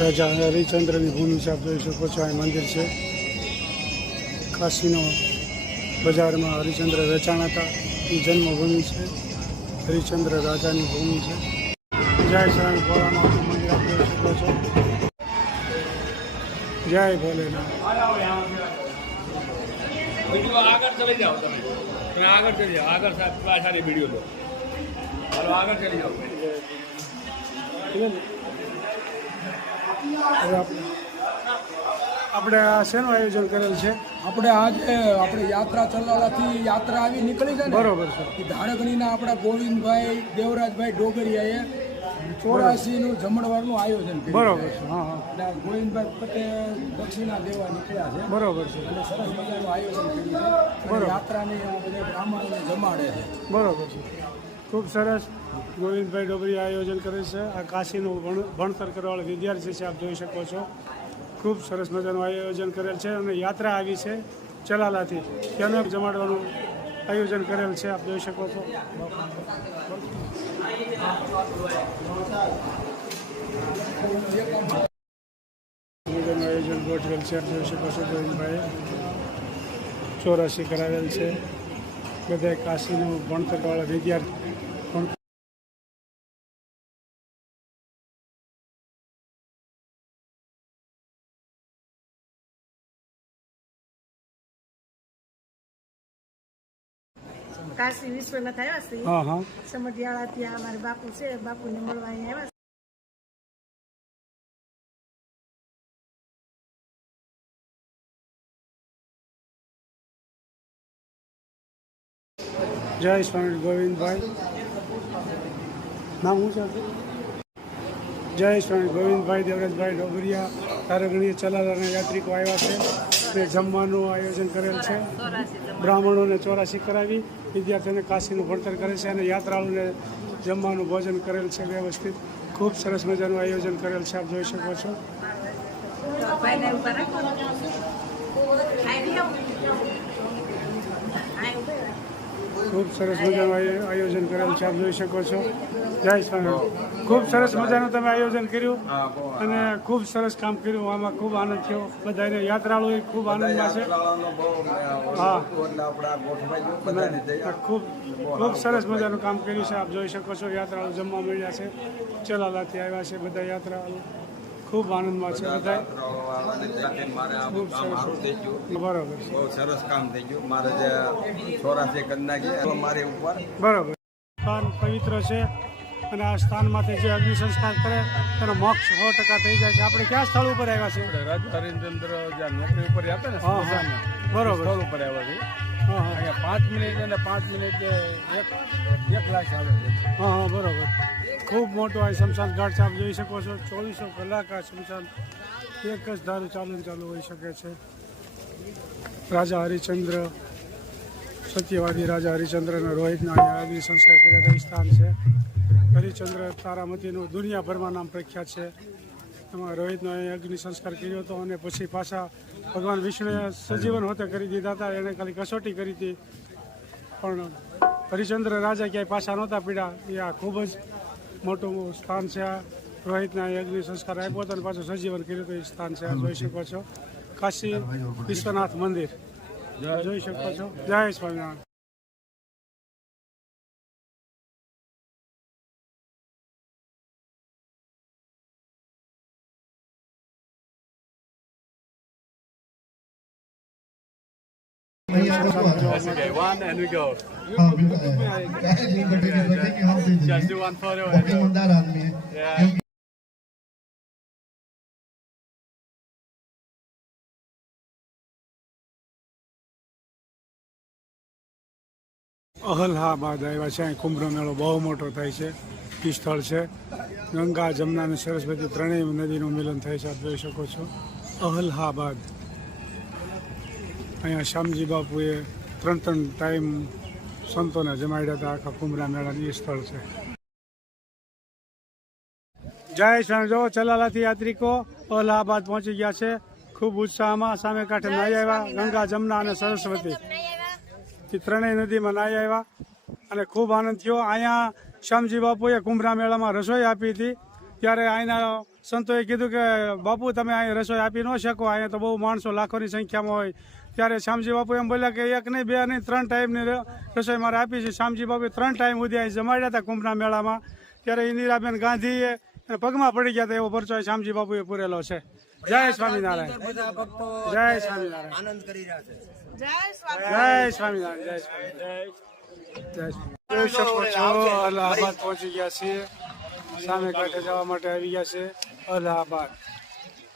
રાજા હરિચંદ્રની ભૂમિ છે, આપ જોઈ શકો છો. આ મંદિર છે. કાશીનો બજારમાં હરિચંદ્ર વેચાણ હતા. એ જન્મભૂમિ છે. હરિચંદ્ર રાજાની ભૂમિ છે. જય સ્વામી ભોળાનાથનું મંદિર આપ જોઈ શકો છો. જય ભોલેનાથ. આગળ ચલી જાઓ, તમે આગળ ચલી જાઓ. આગળ સારી વિડીયો લો. હાલો આગળ ચલી જાઓ. આપણે આ શેનું આયોજન કરેલ છે? આપણે આજે આપણે યાત્રા ચલાવવાથી યાત્રા આવી નીકળી છે ને, બરોબર છે. એ ધારકણીના આપણા ગોવિંદભાઈ દેવરાજભાઈ ડોગરિયાએ 84નું જમણવારનું આયોજન કર્યું. બરોબર છે. હા હા, એટલે ગોવિંદભાઈ પટેલ દક્ષિણા દેવા નીકળ્યા છે. બરોબર છે. અને સરસ મજાનું આયોજન કર્યું છે. બરોબર. યાત્રાની આ બધા બ્રાહ્મણોને જમાડે છે. બરોબર છે. ખૂબ સરસ ગોવિંદભાઈ ડોબરી આયોજન કરે છે. આ કાશીનું ભણતર કરવાવાળા વિદ્યાર્થી છે, આપ જોઈ શકો છો. ખૂબ સરસ મજાનું આયોજન કરેલ છે અને યાત્રા આવી છે ચલાલાથી, તેને જમાડવાનું આયોજન કરેલ છે, આપ જોઈ શકો છો. આયોજન ગોઠવેલ છે, આપ જોઈ શકો છો. ગોવિંદભાઈએ 84 કરાવેલ છે. બધા કાશીનું ભણતર કરવાવાળા વિદ્યાર્થી કાશી વિશ્વનાથ આવ્યા છે. હા હા, સમઢિયાળા ત્યાં અમારા બાપુ છે, બાપુને મળવા અહીંયા આવ્યા છે. જય સ્વામી ગોવિંદભાઈ. નામ શું છે? જય સ્વામી ગોવિંદભાઈ દેવરાજભાઈ ડોબરિયા ધારગણીય ચલાલાના યાત્રિકો આવ્યા છે. તે જમવાનું આયોજન કરેલ છે. બ્રાહ્મણોને 84 કરાવી વિદ્યાર્થીઓને કાશીનું ભણતર કરે છે અને યાત્રાળુને જમવાનું ભોજન કરેલ છે વ્યવસ્થિત. ખૂબ સરસ મજાનું આયોજન કરેલ છે, આપ જોઈ શકો છો. ખૂબ સરસ મજાનું આયોજન કરેલ છે, આપ જોઈ શકો છો. જય સ્વામી. ખૂબ સરસ મજાનું તમે આયોજન કર્યું અને ખૂબ સરસ કામ કર્યું. આમાં ખૂબ આનંદ થયો બધાને. યાત્રાળુ ખૂબ આનંદમાં છે. હા, ખૂબ ખૂબ સરસ મજાનું કામ કર્યું છે, આપ જોઈ શકો છો. યાત્રાળુ જમવા મળ્યા છે, ચલાલાથી આવ્યા છે બધા યાત્રાળુ. ખૂબ આનંદમાં છે બધા. ખૂબ સરસ. બરોબર છે. બહુ સરસ કામ થઈ ગયું. મારે જે 84 કરી નાખી મારી ઉપર. બરોબર. સ્થાન પવિત્ર છે અને આ સ્થાનમાંથી જે અગ્નિ સંસ્કાર કરે તેનો મોક્ષ 100% થઈ જાય છે. આપણે ક્યાં સ્થળ ઉપર આવ્યા છે? રાજા હરિચંદ્ર જ્યાં નોકરી ઉપર હતા ને, હા હા, બરોબર. સ્થળ ઉપર આવ્યા છે. હા હા, અહીંયા 5 મિનિટ અને 5 મિનિટ 1 લાખ આવે છે. હા હા, બરોબર. ખૂબ મોટો આ શમશાન ઘાટ છે, આપ જોઈ શકો છો. 24 કલાક આ શમશાન એક જ ધારું ચાલુ હોઈ શકે છે. રાજા હરિચંદ્ર, સત્યવાદી રાજા હરિચંદ્રના રોહિતના અહીંયા અગ્નિ સંસ્કાર કર્યા હતા. એ સ્થાન છે. હરિચંદ્ર તારામતીનું દુનિયાભરમાં નામ પ્રખ્યાત છે. એમાં રોહિતનો અહીં અગ્નિ સંસ્કાર કર્યો હતો અને પછી પાછા ભગવાન વિષ્ણુએ સજીવન હોતે કરી દીધા હતા. એણે ખાલી કસોટી કરી હતી, પણ હરિચંદ્ર રાજા ક્યાંય પાછા નહોતા પીડ્યા. એ આ ખૂબ જ મોટું સ્થાન છે. આ રોહિતના અગ્નિ સંસ્કાર આપ્યો હતો અને પાછું સજીવન કર્યું હતું. એ સ્થાન છે, જોઈ શકો છો. કાશી વિશ્વનાથ મંદિર જોઈ શકો છો. જય Swaminarayan. One and we go. Just do one photo. Yeah. Allahabad આવ્યા છે. અહીં કુંભનો મેળો બહુ મોટો થાય છે. એ સ્થળ છે. ગંગા, જમના અને સરસ્વતી ત્રણેય નદીનું મિલન થાય છે, આપ જોઈ શકો છો. અલ્હાબાદ. અહીંયા શ્યામજી બાપુએ 3 ટાઈમ સંતોને જમાડ્યા હતા. આખા કુંભના મેળાનું એ સ્થળ છે. જય સ્વામી. જો ચલાલાથી યાત્રિકો અલ્હાબાદ પહોંચી ગયા છે. ખૂબ ઉત્સાહમાં સામે કાંઠે નાઈ આવ્યા. ગંગા, જમના અને સરસ્વતી એ ત્રણેય નદીમાં નાઈ આવ્યા અને ખૂબ આનંદ થયો. અહીંયા શ્યામજી બાપુએ કુંભના મેળામાં રસોઈ આપી હતી. ત્યારે અહીંના સંતોએ કીધું કે બાપુ તમે અહીં રસોઈ આપી ન શકો, અહીંયા તો બહુ માણસો લાખોની સંખ્યામાં હોય. ત્યારે શ્યામજી બાપુ એમ બોલ્યા કે એક નહીં, બે નહીં, 3 ટાઈમની રસોઈ મારે આપી છે. શ્યામજી બાપુ 3 ટાઈમ સુધી અહીં જમાડ્યા હતા કુંભના મેળામાં. ત્યારે ઇન્દિરાબેન ગાંધીએ પગમાં પડી ગયા હતા એવો પરચો શ્યામજી બાપુએ પૂરેલો છે. જય સ્વામિનારાયણ, જય સ્વામિનારાયણ, આનંદ કરી રહ્યા છે. જય સ્વામી. જય સ્વામિનારાયણ, જય સ્વામિનારાયણ. જોઈ શકો છો અલ્હાબાદ પહોંચી ગયા છીએ. સામે કાંઠે જવા માટે આવી ગયા છે અલ્હાબાદ.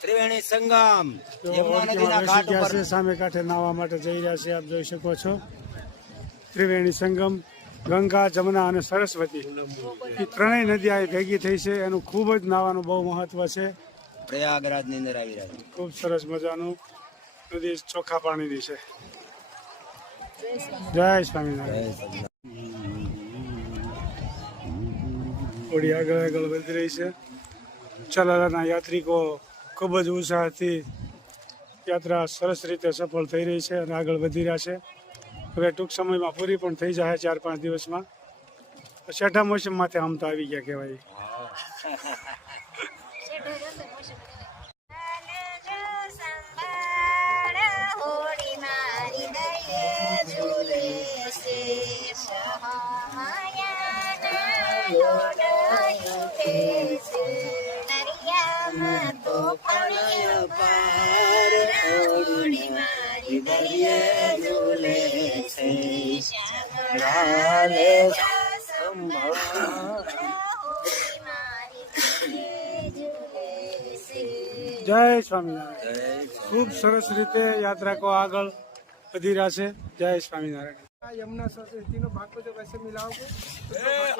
ત્રિવેણી સંગમ હોડીમાં બેસી ગયા છે, સામે કાંઠે નાહવા માટે જઈ રહ્યા છે. આપ જોઈ શકો છો ત્રિવેણી સંગમ, ગંગા, જમના અને સરસ્વતી એ ત્રણેય નદી અહીં ભેગી થઈ છે. એનું ખૂબ જ નાહવાનું બહુ મહત્વ છે. પ્રયાગરાજ ની અંદર આવી રહ્યા છે. ખૂબ સરસ મજાનું નદી ચોખ્ખા પાણીની છે. જય સ્વામિનારાયણ. હોડી આગળ આગળ વધી રહી છે. ચલાલાના યાત્રિકો ખૂબ જ ઉત્સાહથી યાત્રા સરસ રીતે સફળ થઈ રહી છે અને આગળ વધી રહ્યા છે. હવે ટૂંક સમયમાં પૂરી પણ થઈ જાય, 4-5 દિવસમાં. છઠ્ઠા મોસમમાંથી આમ તો આવી ગયા કહેવાય. જય સ્વામિનારાયણ. ખૂબ સરસ રીતે યાત્રાકો આગળ વધી રહ્યા છે. જય સ્વામિનારાયણ. यमुना सरस्वती नो भाग को जो वैसे मिलाओगे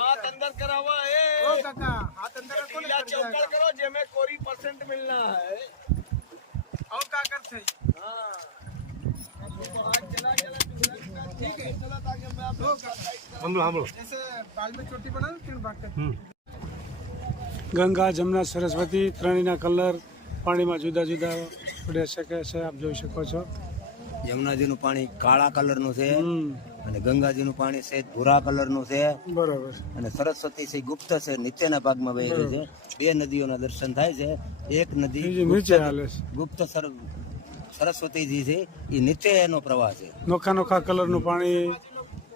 हाथ अंदर करावा ओ काका हाथ अंदर रखो ना कर जाएगा करो जेमे कोई परसेंट मिलना है और का करते हाँ तो हाथ चला ठीक है चला ताकि मैं आप हम लोग जैसे बाल में चोटी बना तीन भाग करते ગંગા, જમના, સરસ્વતી ત્રણેયના કલર પાણીમાં જુદા જુદા પડે શકે છે. આપ જોઈ શકો છો. યમુનાજીનું પાણી કાળા કલરનું છે હમ, અને ગંગાજીનું પાણી છે ભૂરા કલરનું છે બરોબર. અને સરસ્વતી છે ગુપ્ત છે, નીચેના ભાગમાં વહી છે. બે નદીઓના દર્શન થાય છે. એક નદી બીજી નીચે હાલે છે. ગુપ્ત સરસ્વતીજી છે, એ નીચે એનો પ્રવાહ છે. નોખા નોખા કલરનું પાણી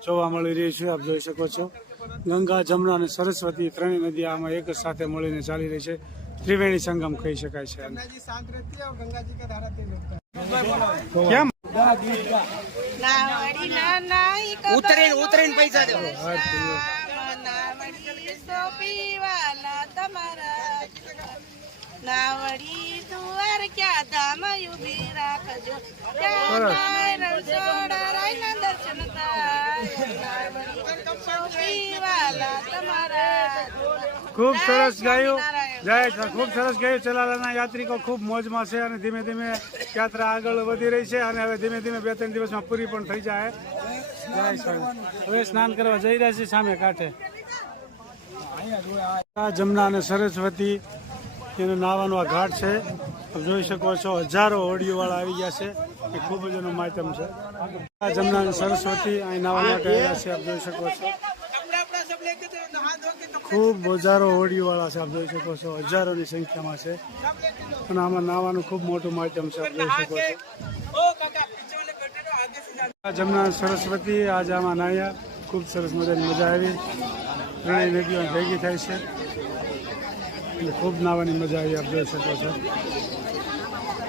જોવા મળી રહ્યું છે. આપ જોઈ શકો છો ગંગા, જમના અને સરસ્વતી ત્રણેય નદી આમાં એક જ સાથે મળીને ચાલી રહી છે. ત્રિવેણી સંગમ કહી શકાય છે આને. जी शांत रहती है और गंगा जी का धारा तेज होता है કેમ? નાવડી ના નાઈ ઉતરીને પૈસા દેવો. નાવડી સોપી વાલા તમારા નાવડી દુવાર ક્યાં ધામ ઉભી રાખજો ત્યાં રણછોડા રાયના દર્શન થાય નાવડી સોપી વાલા તમારા. ખૂબ સરસ ગાયું. જય ખૂબ સરસ ગાયું. ચલાલાના યાત્રિકો ખૂબ મોજમાં છે અને ધીમે ધીમે યાત્રા આગળ વધી રહી છે અને હવે ધીમે ધીમે 2-3 દિવસમાં પૂરી પણ થઈ જાય. જય સ્વામી. હવે સ્નાન કરવા જઈ રહ્યા છે સામે કાંઠે. આ જમના અને સરસ્વતી એનું નાવાનું આ ઘાટ છે. આપ જોઈ શકો છો હજારો હોડીઓવાળા આવી ગયા છે. એ ખૂબ જ એનું માધ્યમ છે. આ જમના અને સરસ્વતી અહીં નાવા માટે આવ્યા છે. આપ જોઈ શકો છો ખૂબ હજારો હોડીઓવાળા છે. આપ જોઈ શકો છો હજારોની સંખ્યામાં છે અને આમાં નાવાનું ખૂબ મોટું માધ્યમ છે. આપ જોઈ શકો છો આ જમના સરસ્વતી આજ આમાં નાહ્યા. ખૂબ સરસ મજાની મજા આવી. ત્રણેય નદીઓ ભેગી થાય છે એટલે ખૂબ નાહવાની મજા આવી. આપ જોઈ શકો છો.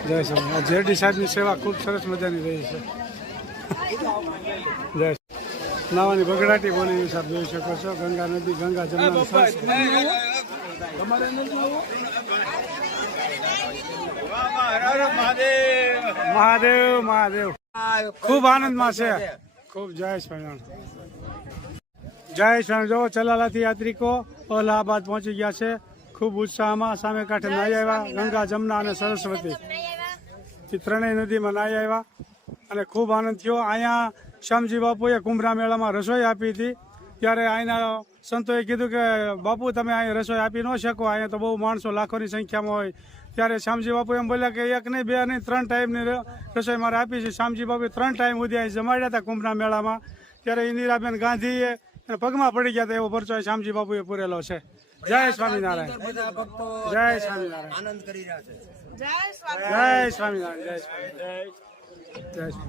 જય સ્વામી. આ જેડી સાહેબની સેવા ખૂબ સરસ મજાની રહી છે. જય નાવાની બગડાટી બોલી રહી છે. આપ જોઈ શકો છો ગંગા નદી, ગંગા, જમના, સરસ્વતી. મહાદેવ મહાદેવ. ખૂબ આનંદમાં છે. ખૂબ જય સ્વામિનારાયણ. જય સ્વામી. જો ચલાલાથી યાત્રિકો અલ્હાબાદ પહોંચી ગયા છે ખૂબ ઉત્સાહમાં. સામે કાંઠે નાહી આવ્યા ગંગા, જમના અને સરસ્વતી એ ત્રણેય નદીમાં નાહી આવ્યા અને ખૂબ આનંદ થયો. અહીંયા શ્યામજી બાપુએ કુંભના મેળામાં રસોઈ આપી હતી. ત્યારે અહીંના સંતોએ કીધું કે બાપુ તમે અહીં રસોઈ આપી ન શકો, અહીંયા તો બહુ માણસો લાખોની સંખ્યામાં હોય. ત્યારે શ્યામજી બાપુ એમ બોલ્યા કે એક નહીં, બે નહીં, 3 ટાઈમની રસોઈ મારે આપી છે. શ્યામજી બાપુ 3 ટાઈમ સુધી અહીં જમાડ્યા હતા કુંભના મેળામાં. ત્યારે ઇન્દિરાબેન ગાંધીએ પગમાં પડી ગયા હતા એવો પરચો શ્યામજી બાપુએ પૂરેલો છે. જય સ્વામિનારાયણ બધા ભક્તો જય સ્વામિનારાયણ આનંદ કરી રહ્યા છે. જય સ્વામી જય સ્વામિનારાયણ જય સ્વામિનારાયણ જય સ્વામિનારાયણ.